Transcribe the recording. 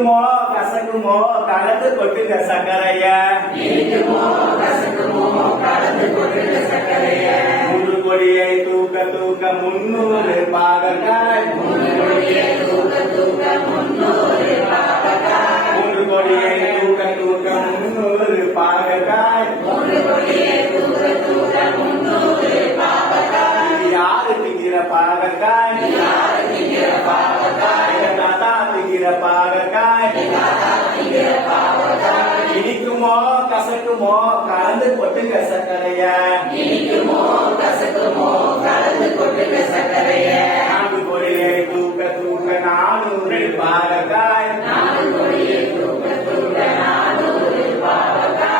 இனிக்குமோ கசக்குமோ கலந்து கொட்டுங்க சக்கரைய மூன்று கொடியை தூக்க தூக்க 300 பாகற்காய் மூன்று கொடியை தூக்க தூக்க 300 பாகற்காய் யாரு திங்கிற பாகற்காய் தாத்தா திங்கிற பாகற்காய் இனிக்குமோ கசக்குமோ கலந்து கொட்டுங்க சக்கரைய நான்கு கொடியை தூக்க தூக்க 400 பாகற்காய்